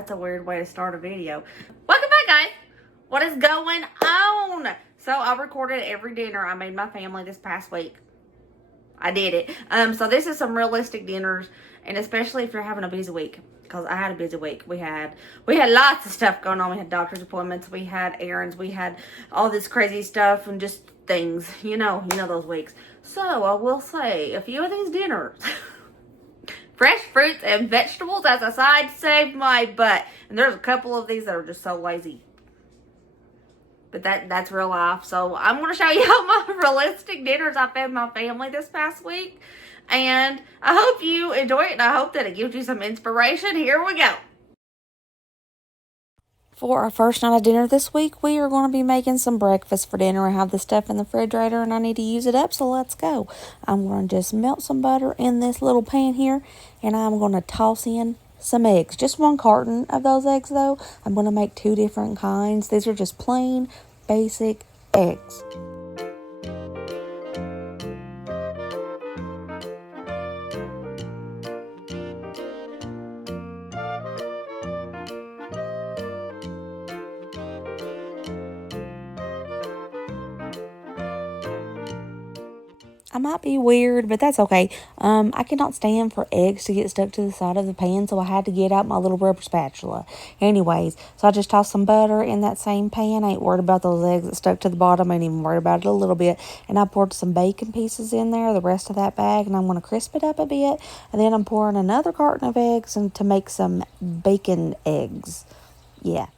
That's a weird way to start a video. Welcome back, guys. What is going on? So I recorded every dinner I made my family this past week. I did it. So this is some realistic dinners, and especially if you're having a busy week, because I had a busy week. We had lots of stuff going on. We had doctor's appointments, we had errands, we had all this crazy stuff and just things. You know those weeks. So I will say a few of these dinners. Fresh fruits and vegetables as a side saved my butt. And there's a couple of these that are just so lazy. But that's real life. So I'm going to show you all my realistic dinners I fed my family this past week. And I hope you enjoy it. And I hope that it gives you some inspiration. Here we go. For our first night of dinner this week, we are going to be making some breakfast for dinner. I have the stuff in the refrigerator and I need to use it up, so let's go. I'm going to just melt some butter in this little pan here, and I'm going to toss in some eggs. Just one carton of those eggs, though. I'm going to make 2 different kinds. These are just plain, basic eggs. I might be weird, but that's okay. I cannot stand for eggs to get stuck to the side of the pan, so I had to get out my little rubber spatula. Anyways, so I just tossed some butter in that same pan. I ain't worried about those eggs that stuck to the bottom. I ain't even worried about it a little bit. And I poured some bacon pieces in there, the rest of that bag, and I'm going to crisp it up a bit. And then I'm pouring another carton of eggs and to make some bacon eggs. Yeah.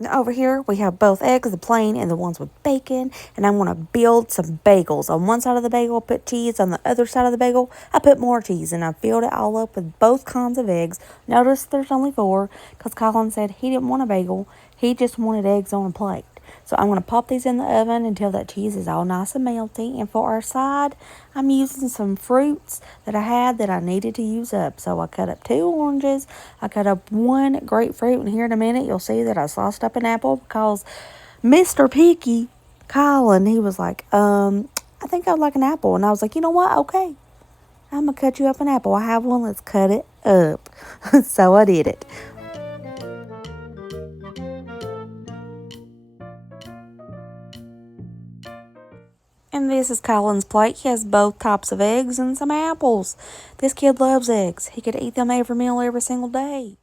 Now over here, we have both eggs, the plain and the ones with bacon. And I'm going to build some bagels. On one side of the bagel, I put cheese. On the other side of the bagel, I put more cheese. And I filled it all up with both kinds of eggs. Notice there's only 4 because Colin said he didn't want a bagel. He just wanted eggs on a plate. So I'm going to pop these in the oven until that cheese is all nice and melty. And for our side, I'm using some fruits that I had that I needed to use up. So I cut up 2 oranges. I cut up 1 grapefruit. And here in a minute, you'll see that I sliced up an apple because Mr. Picky, Colin, he was like, I think I'd like an apple. And I was like, you know what? Okay. I'm going to cut you up an apple. I have one. Let's cut it up. So I did it. And this is Colin's plate. He has both types of eggs and some apples. This kid loves eggs. He could eat them every meal every single day.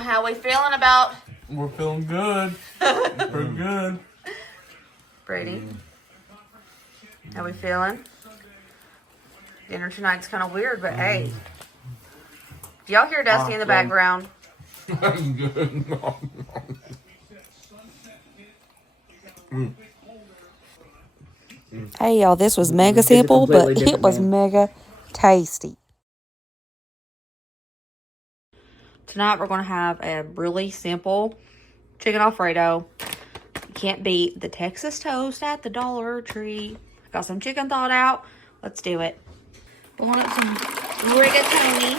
How we feeling about? We're feeling good. We're good. Brady. How we feeling? Dinner tonight's kind of weird, but hey. Do y'all hear Dusty in the background? That's good. Hey, y'all, this was mega simple, but it was mega tasty. Tonight, we're going to have a really simple chicken Alfredo. You can't beat the Texas toast at the Dollar Tree. Got some chicken thawed out. Let's do it. Pulling up some rigatoni.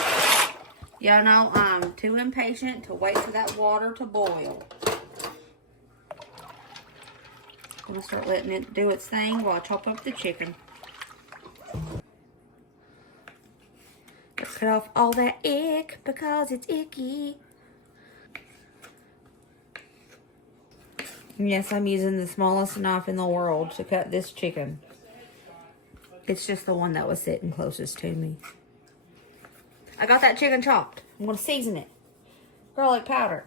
Y'all know I'm too impatient to wait for that water to boil. I'm going to start letting it do its thing while I chop up the chicken. Let's cut off all that ick because it's icky. Yes, I'm using the smallest knife in the world to cut this chicken. It's just the one that was sitting closest to me. I got that chicken chopped. I'm going to season it. Garlic powder.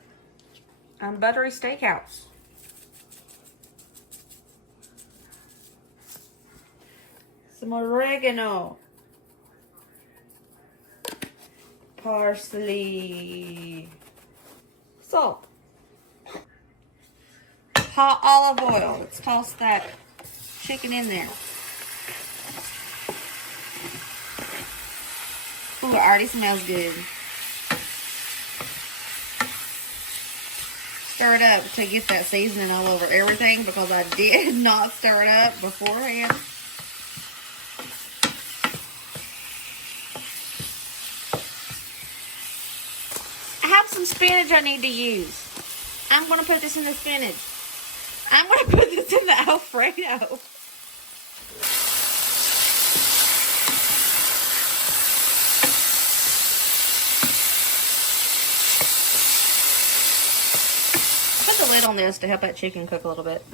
And buttery steakhouse. Some oregano. Parsley. Salt. Hot olive oil. Let's toss that chicken in there. Ooh, it already smells good. stir it up to get that seasoning all over everything because I did not stir it up beforehand. I have some spinach I need to use. I'm going to put this in the spinach. I'm going to put this in the Alfredo. Put the lid on this to help that chicken cook a little bit.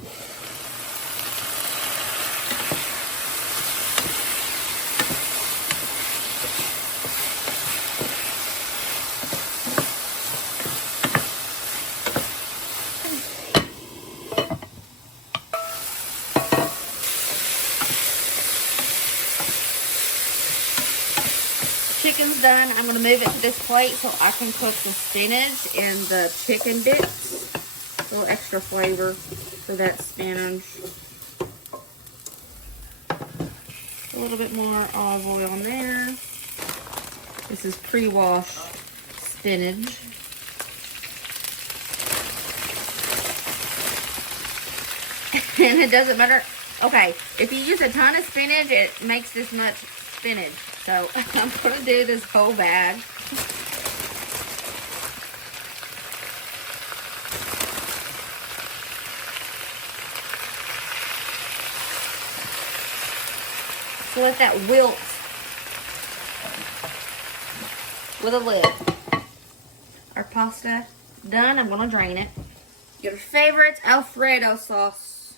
Chicken's done. I'm going to move it to this plate so I can cook the spinach and the chicken bits. A little extra flavor for that spinach. A little bit more olive oil on there. This is pre-washed spinach. And it doesn't matter. Okay, if you use a ton of spinach, it makes this much spinach. So I'm going to do this whole bag. So let that wilt with a lid. Our pasta done. I'm going to drain it. Your favorite Alfredo sauce.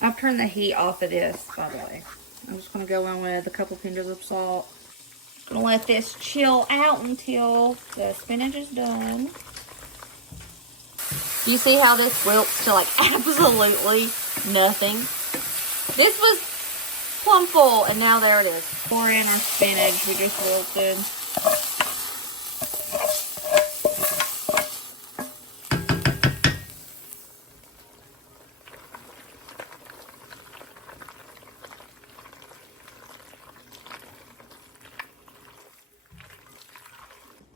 I've turned the heat off of this, by the way. I'm just going to go in with a couple pinches of salt. Going to let this chill out until the spinach is done. You see how this wilts to like absolutely nothing? This was plumb full, and now there it is. Pour in our spinach we just wilted.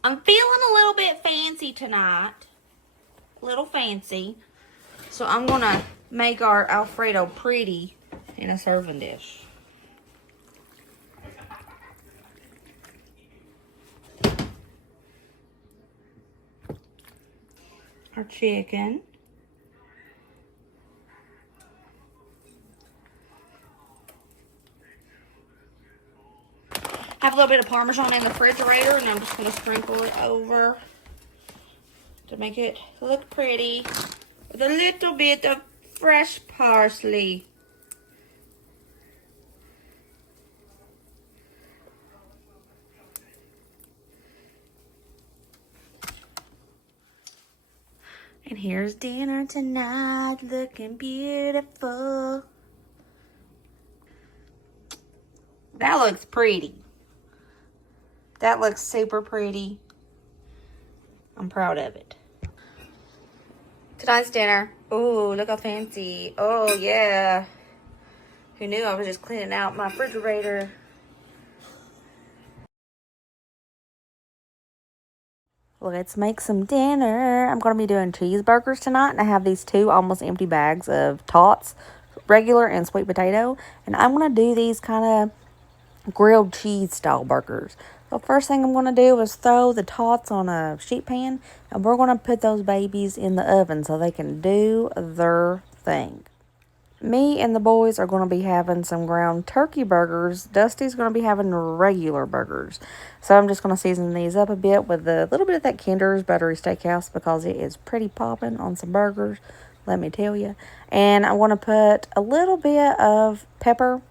I'm feeling a little bit fancy tonight. A little fancy. So I'm going to make our Alfredo pretty in a serving dish. Our chicken. I have a little bit of Parmesan in the refrigerator, and I'm just going to sprinkle it over to make it look pretty with a little bit of fresh parsley. And here's dinner tonight, looking beautiful. That looks pretty. That looks super pretty. I'm proud of it. Tonight's dinner. Oh, look how fancy. Oh, yeah. Who knew I was just cleaning out my refrigerator? Let's make some dinner. I'm going to be doing cheeseburgers tonight. And I have these 2 almost empty bags of tots, regular and sweet potato. And I'm going to do these kind of grilled cheese style burgers. So first thing I'm going to do is throw the tots on a sheet pan, and we're going to put those babies in the oven so they can do their thing. Me and the boys are going to be having some ground turkey burgers. Dusty's going to be having regular burgers. So I'm just going to season these up a bit with a little bit of that Kinder's Buttery Steakhouse because it is pretty popping on some burgers, let me tell you. And I want to put a little bit of pepper.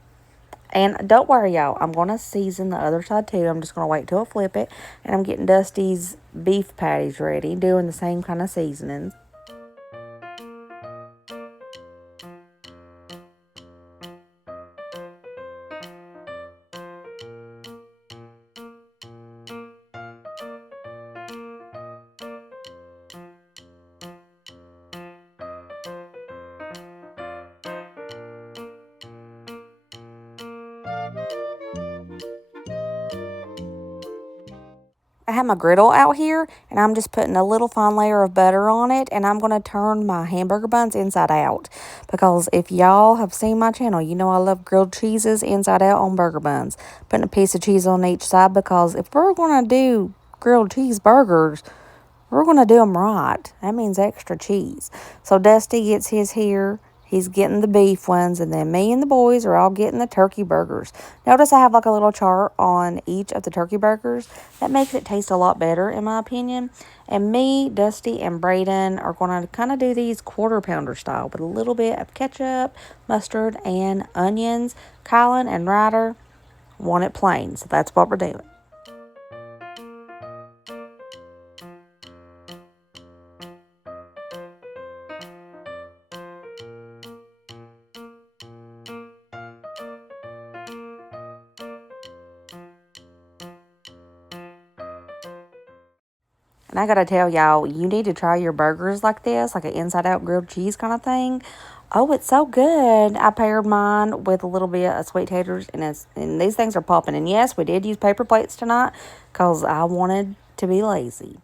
And don't worry, y'all. I'm going to season the other side, too. I'm just going to wait till I flip it. And I'm getting Dusty's beef patties ready, doing the same kind of seasonings. I have my griddle out here, and I'm just putting a little fine layer of butter on it, and I'm going to turn my hamburger buns inside out. Because if y'all have seen my channel, you know I love grilled cheeses inside out on burger buns. Putting a piece of cheese on each side, because if we're going to do grilled cheeseburgers, we're going to do them right. That means extra cheese. So Dusty gets his here. He's getting the beef ones, and then me and the boys are all getting the turkey burgers. Notice I have like a little chart on each of the turkey burgers. That makes it taste a lot better, in my opinion. And me, Dusty, and Brayden are going to kind of do these quarter pounder style with a little bit of ketchup, mustard, and onions. Kylan and Ryder want it plain, so that's what we're doing. And I gotta tell y'all, you need to try your burgers like this, like an inside-out grilled cheese kind of thing. Oh, it's so good. I paired mine with a little bit of sweet taters, and these things are popping. And yes, we did use paper plates tonight because I wanted to be lazy.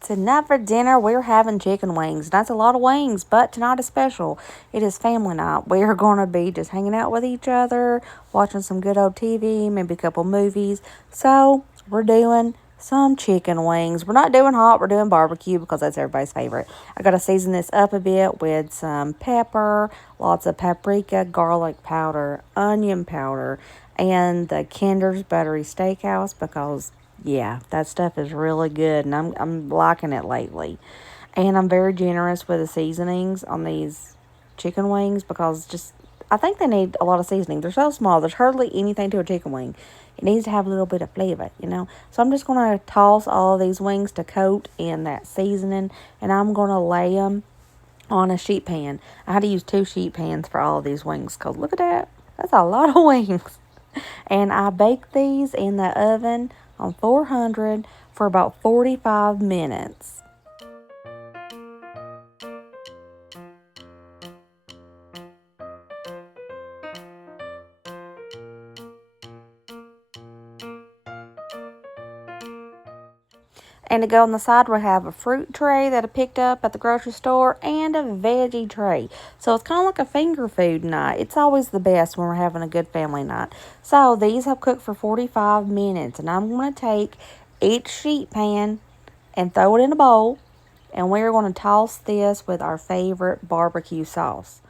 Tonight for dinner, we're having chicken wings. That's a lot of wings, but tonight is special. It is family night. We are going to be just hanging out with each other, watching some good old TV, maybe a couple movies. So, we're doing some chicken wings. We're not doing hot, we're doing barbecue because that's everybody's favorite. I got to season this up a bit with some pepper, lots of paprika, garlic powder, onion powder, and the Kinder's Buttery Steakhouse because, yeah, that stuff is really good, and I'm liking it lately. And I'm very generous with the seasonings on these chicken wings because I think they need a lot of seasoning. They're so small. There's hardly anything to a chicken wing. It needs to have a little bit of flavor, you know. So I'm just going to toss all of these wings to coat in that seasoning, and I'm going to lay them on a sheet pan. I had to use 2 sheet pans for all of these wings because look at that. That's a lot of wings. And I bake these in the oven on 400 for about 45 minutes. And to go on the side, we have a fruit tray that I picked up at the grocery store and a veggie tray. So it's kind of like a finger food night. It's always the best when we're having a good family night. So these have cooked for 45 minutes. And I'm going to take each sheet pan and throw it in a bowl. And we're going to toss this with our favorite barbecue sauce.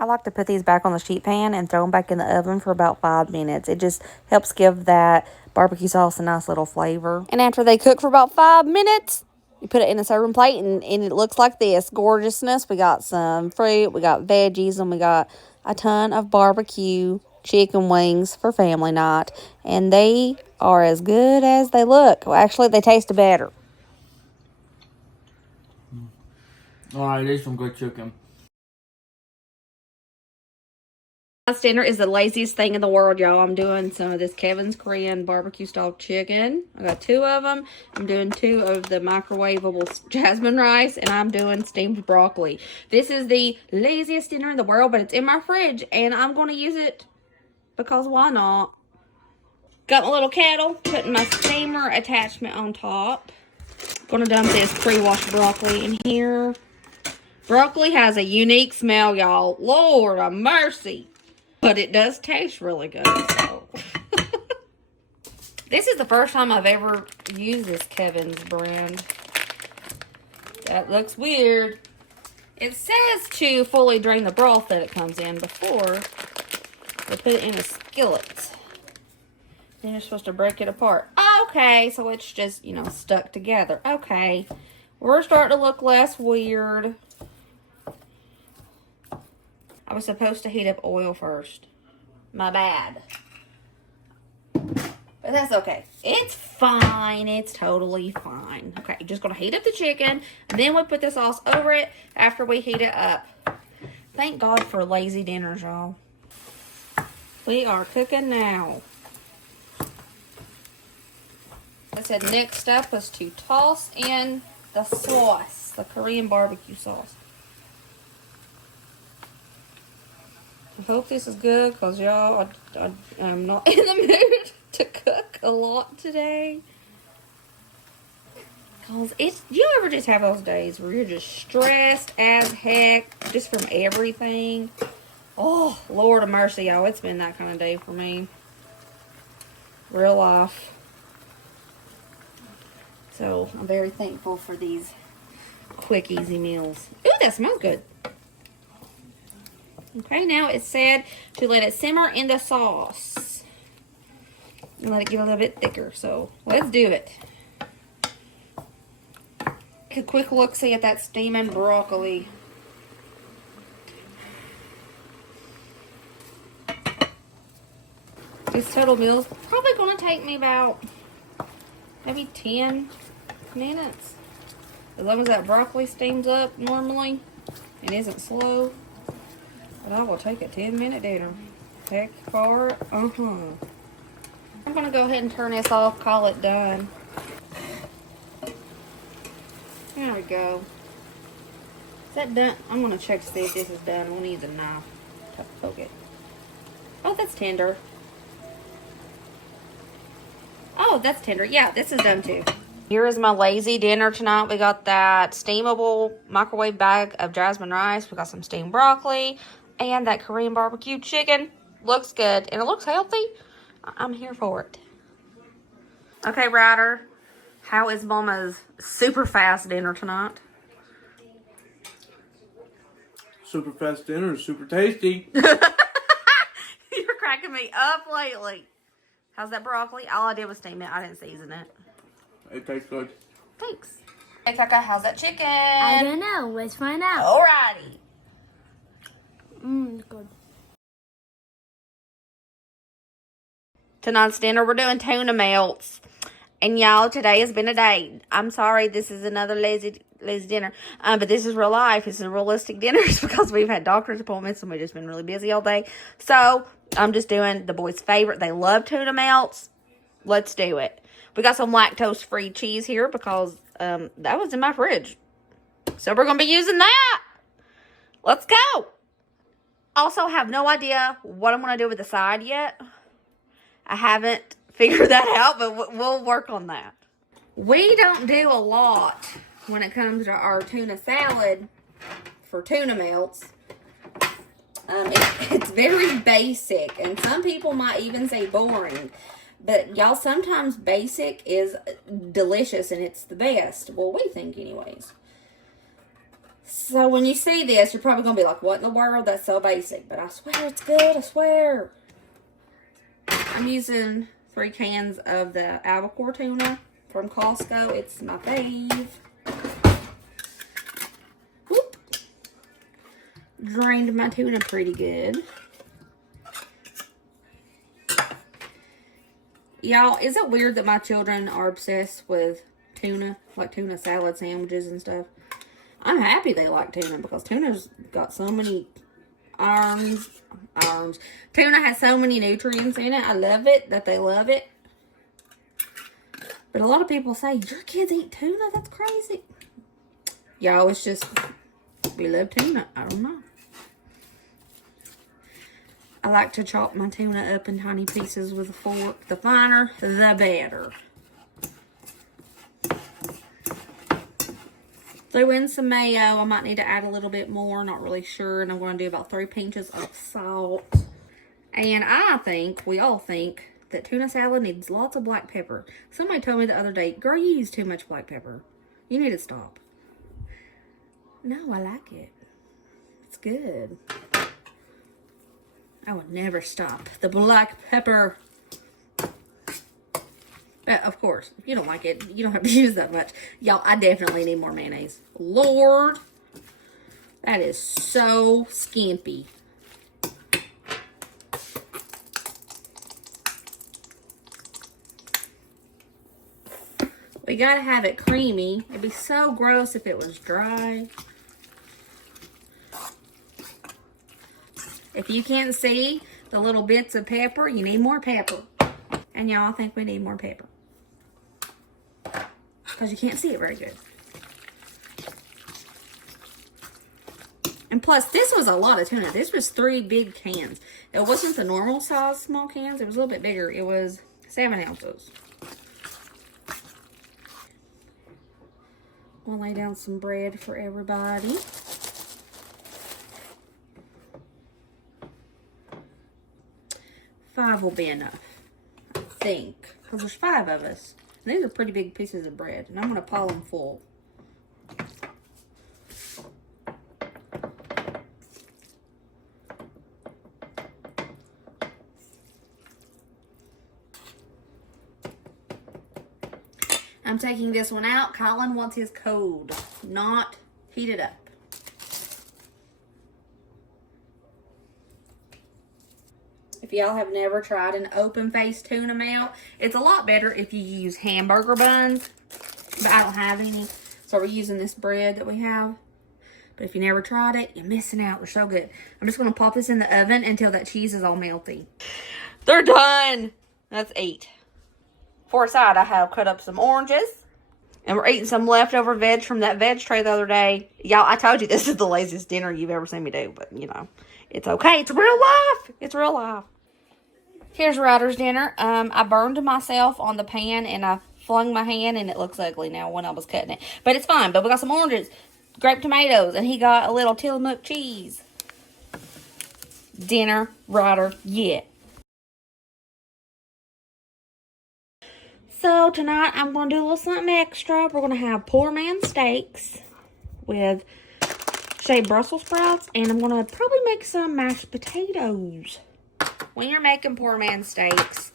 I like to put these back on the sheet pan and throw them back in the oven for about 5 minutes. It just helps give that barbecue sauce a nice little flavor. And after they cook for about 5 minutes, you put it in a serving plate, and it looks like this gorgeousness. We got some fruit, we got veggies, and we got a ton of barbecue chicken wings for family night. And they are as good as they look. Well, actually, they taste better. Alright, there's some good chicken. Dinner is the laziest thing in the world, y'all. I'm doing some of this Kevin's Korean barbecue style chicken. I got 2 of them. I'm doing 2 of the microwavable jasmine rice, and I'm doing steamed broccoli. This is the laziest dinner in the world, but it's in my fridge, and I'm going to use it because why not? Got my little kettle, putting my steamer attachment on top. Gonna dump this pre-washed broccoli in here. Broccoli has a unique smell, y'all. Lord of mercy. But it does taste really good, so. This is the first time I've ever used this Kevin's brand. That looks weird. It says to fully drain the broth that it comes in before they put it in a skillet. Then you're supposed to break it apart. Okay, so it's just, stuck together. Okay. We're starting to look less weird. I was supposed to heat up oil first. My bad. But that's okay. It's fine. It's totally fine. Okay, just gonna heat up the chicken. Then we'll put the sauce over it after we heat it up. Thank God for lazy dinners, y'all. We are cooking now. I said next step was to toss in the sauce, the Korean barbecue sauce. I hope this is good because y'all, I'm not in the mood to cook a lot today. Because you ever just have those days where you're just stressed as heck just from everything? Oh, Lord of mercy, y'all. It's been that kind of day for me. Real life. So, I'm very thankful for these quick, easy meals. Ooh, that smells good. Okay, now it's said to let it simmer in the sauce. And let it get a little bit thicker. So, let's do it. Take a quick look-see at that steaming broccoli. This total meal is probably going to take me about maybe 10 minutes. As long as that broccoli steams up normally and isn't slow. But I will take a 10-minute dinner. Heck for it. I'm going to go ahead and turn this off, call it done. There we go. Is that done? I'm going to check to see if this is done. We'll need a knife to poke it. Oh, that's tender. Oh, that's tender. Yeah, this is done too. Here is my lazy dinner tonight. We got that steamable microwave bag of jasmine rice. We got some steamed broccoli and that Korean barbecue chicken. Looks good and it looks healthy. I'm here for it. Okay, Ryder. How is Mama's super fast dinner tonight? Super fast dinner is super tasty. You're cracking me up lately. How's that broccoli? All I did was steam it. I didn't season it. It tastes good. Thanks. Hey, Kaka, how's that chicken? I don't know. Let's find out. Alrighty. Good. Tonight's dinner, we're doing tuna melts. And y'all, today has been a day. I'm sorry, this is another lazy dinner. But this is real life. It's a realistic dinners because we've had doctor's appointments and we've just been really busy all day. So, I'm just doing the boys' favorite. They love tuna melts. Let's do it. We got some lactose-free cheese here because that was in my fridge. So, we're going to be using that. Let's go. Also, have no idea what I'm going to do with the side yet. I haven't figured that out, but we'll work on that. We don't do a lot when it comes to our tuna salad for tuna melts. It's very basic, and some people might even say boring. But y'all, sometimes basic is delicious, and it's the best. Well, we think anyways. So when you see this, you're probably going to be like, what in the world? That's so basic. But I swear it's good. I swear. I'm using 3 cans of the albacore tuna from Costco. It's my fave. Whoop. Drained my tuna pretty good. Y'all, is it weird that my children are obsessed with tuna? Like tuna salad sandwiches and stuff. I'm happy they like tuna because tuna's got so many irons. Tuna has so many nutrients in it. I love it that they love it. But a lot of people say, your kids eat tuna? That's crazy. Y'all, it's just, we love tuna. I don't know. I like to chop my tuna up in tiny pieces with a fork. The finer, the better. Throw in some mayo. I might need to add a little bit more. Not really sure. And I'm going to do about 3 pinches of salt. And I think, we all think, that tuna salad needs lots of black pepper. Somebody told me the other day, girl, you use too much black pepper. You need to stop. No, I like it. It's good. I would never stop the black pepper. But, of course, if you don't like it, you don't have to use that much. Y'all, I definitely need more mayonnaise. Lord. That is so skimpy. We gotta have it creamy. It'd be so gross if it was dry. If you can't see the little bits of pepper, you need more pepper. And y'all think we need more pepper. Because you can't see it very good. And plus, this was a lot of tuna. This was 3 big cans. It wasn't the normal size small cans. It was a little bit bigger. It was 7 ounces. I'll lay down some bread for everybody. Five will be enough, I think, because there's 5 of us. And these are pretty big pieces of bread, and I'm going to pile them full. I'm taking this one out. Colin wants his cold, not heated up. If y'all have never tried an open-faced tuna melt, it's a lot better if you use hamburger buns, but I don't have any, so we're using this bread that we have. But if you never tried it, you're missing out. They're so good. I'm just going to pop this in the oven until that cheese is all melty. They're done. That's 8. For a side, I have cut up some oranges. And we're eating some leftover veg from that veg tray the other day. Y'all, I told you this is the laziest dinner you've ever seen me do. But, you know, it's okay. It's real life. It's real life. Here's Ryder's dinner. I burned myself on the pan and I flung my hand and it looks ugly now when I was cutting it. But it's fine. But we got some oranges, grape tomatoes, and he got a little Tillamook cheese. Dinner, Ryder, yeah. So tonight I'm going to do a little something extra. We're going to have poor man steaks with shaved Brussels sprouts. And I'm going to probably make some mashed potatoes. When you're making poor man steaks,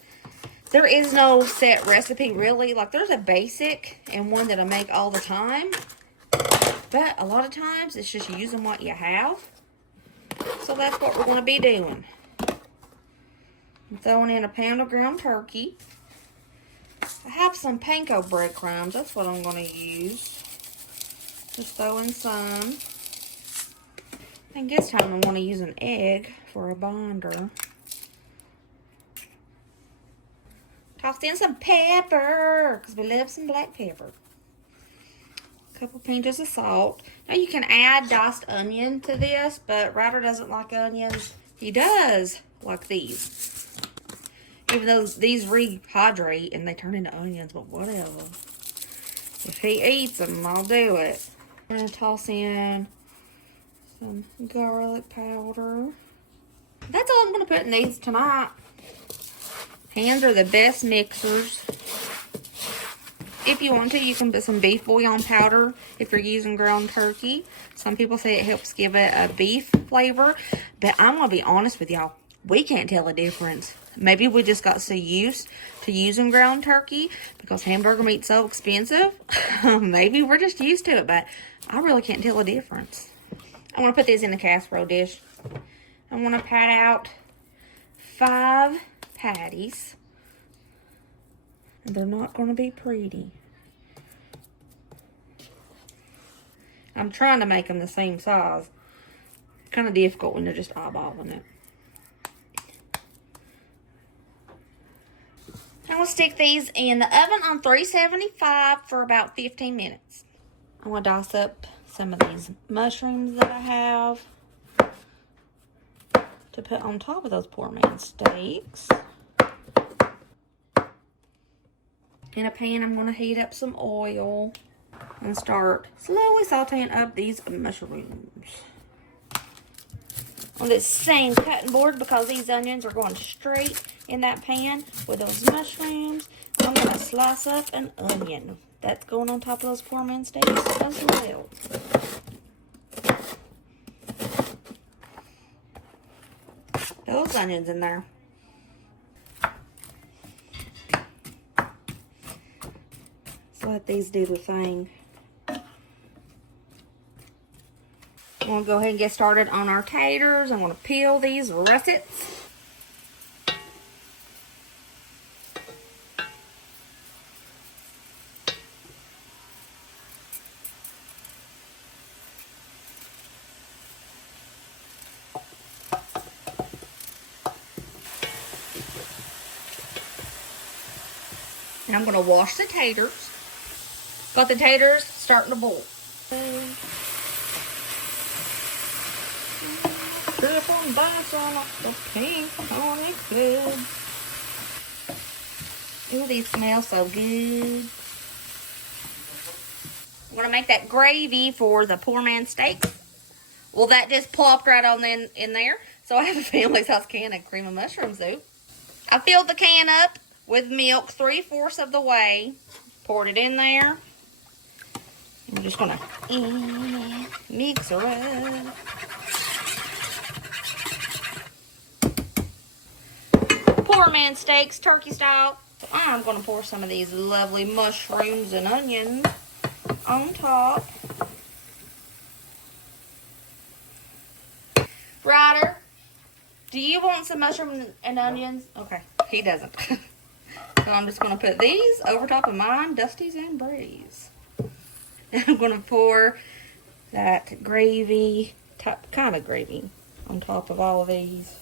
there is no set recipe really. Like there's a basic and one that I make all the time. But a lot of times it's just using what you have. So that's what we're going to be doing. I'm throwing in a pound of ground turkey. I have some panko breadcrumbs. That's what I'm going to use. Just throw in some. I think this time I'm going to use an egg for a binder. Tossed in some pepper, because we love some black pepper. A couple pinches of salt. Now you can add diced onion to this, but Ryder doesn't like onions. He does like these. Even though these rehydrate and they turn into onions, but whatever. If he eats them, I'll do it. I'm going to toss in some garlic powder. That's all I'm going to put in these tonight. Hands are the best mixers. If you want to, you can put some beef bouillon powder if you're using ground turkey. Some people say it helps give it a beef flavor. But I'm going to be honest with y'all. We can't tell a difference. Maybe we just got so used to using ground turkey because hamburger meat's so expensive. Maybe we're just used to it, but I really can't tell a difference. I want to put these in a casserole dish. I want to pat out 5 patties. And they're not going to be pretty. I'm trying to make them the same size. Kind of difficult when they're just eyeballing it. I'm going to stick these in the oven on 375 for about 15 minutes. I'm going to dice up some of these mushrooms that I have to put on top of those poor man steaks. In a pan, I'm going to heat up some oil and start slowly sauteing up these mushrooms on this same cutting board because these onions are going straight in that pan with those mushrooms. I'm going to slice up an onion. That's going on top of those poor man steaks as well. Those onions in there. So let these do the thing. I'm going to go ahead and get started on our taters. I'm going to peel these russets. And I'm going to wash the taters. Got the taters starting to boil. on, buy some of the pink honey good. Ooh, these smell so good. I'm gonna make that gravy for the poor man steaks. Well, that just plopped right on in there. So I have a family size can of cream of mushroom soup. I filled the can up with milk 3/4 of the way. Poured it in there. And we're just gonna mix her up. Poor man steaks, turkey style. So I'm gonna pour some of these lovely mushrooms and onions on top. Ryder, do you want some mushrooms and onions? Okay, he doesn't. So I'm just going to put these over top of mine, Dusty's and Bree's. And I'm going to pour that gravy, kind of gravy, on top of all of these.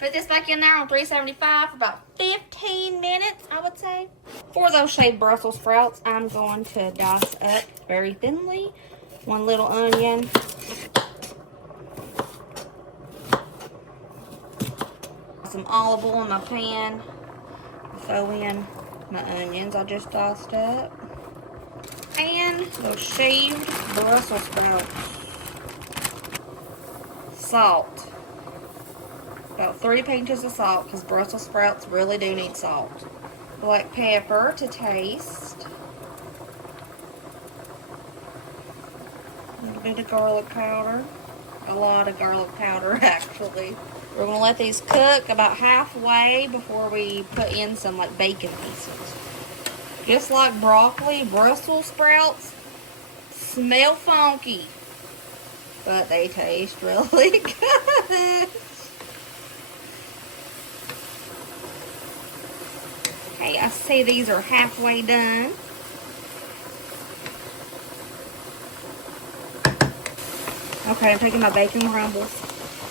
Put this back in there on 375 for about 15 minutes, I would say. For those shaved Brussels sprouts, I'm going to dice up very thinly. 1 little onion. Some olive oil in my pan. Throw in my onions I just diced up. And those shaved Brussels sprouts. Salt. About 3 pinches of salt, because Brussels sprouts really do need salt. Black pepper to taste. A little bit of garlic powder. A lot of garlic powder, actually. We're going to let these cook about halfway before we put in some like bacon pieces. Just like broccoli, Brussels sprouts smell funky, but they taste really good. Okay, I see these are halfway done. Okay, I'm taking my bacon crumbles.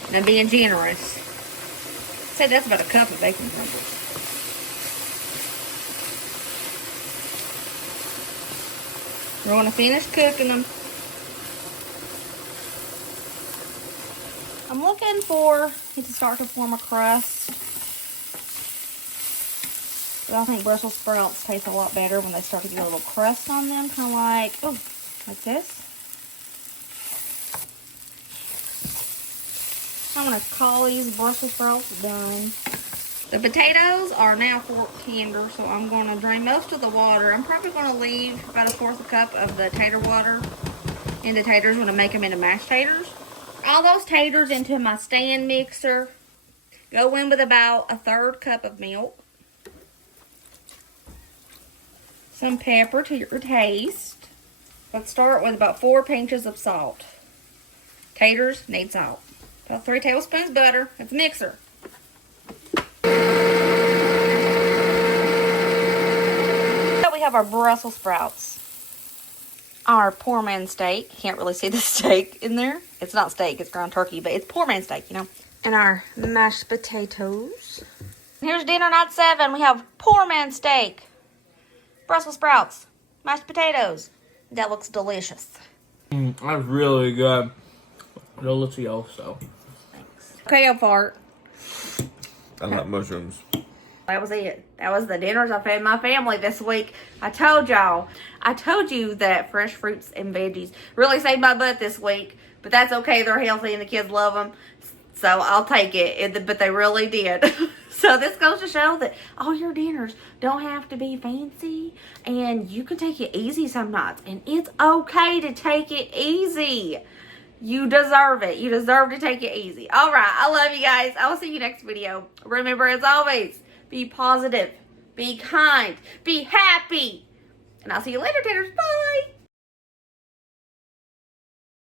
And I'm being generous. I'd say that's about a cup of bacon crumbles. We're going to finish cooking them. I'm looking for it to start to form a crust. But I think Brussels sprouts taste a lot better when they start to get a little crust on them. Kind of like, oh, like this. I'm going to call these Brussels sprouts done. The potatoes are now fork tender, so I'm going to drain most of the water. I'm probably going to leave about 1/4 cup of the tater water in the taters when I make them into mashed taters. All those taters into my stand mixer. Go in with about 1/3 cup of milk. Some pepper to your taste. Let's start with about 4 pinches of salt. Taters need salt. About 3 tablespoons butter. It's a mixer. So we have our Brussels sprouts. Our poor man steak. Can't really see the steak in there. It's not steak, it's ground turkey, but it's poor man steak, you know. And our mashed potatoes. Here's dinner night 7. We have poor man steak, Brussels sprouts, mashed potatoes. That looks delicious. That's really good. Delicioso. Thanks. Okay, I'll fart. I like mushrooms. That was it. That was the dinners I fed my family this week. I told y'all. I told you that fresh fruits and veggies really saved my butt this week. But that's okay. They're healthy and the kids love them. So I'll take it. But they really did. So this goes to show that all your dinners don't have to be fancy. And you can take it easy some nights. And it's okay to take it easy. You deserve it. You deserve to take it easy. All right. I love you guys. I will see you next video. Remember, as always, be positive, be kind, be happy. And I'll see you later, taters. Bye.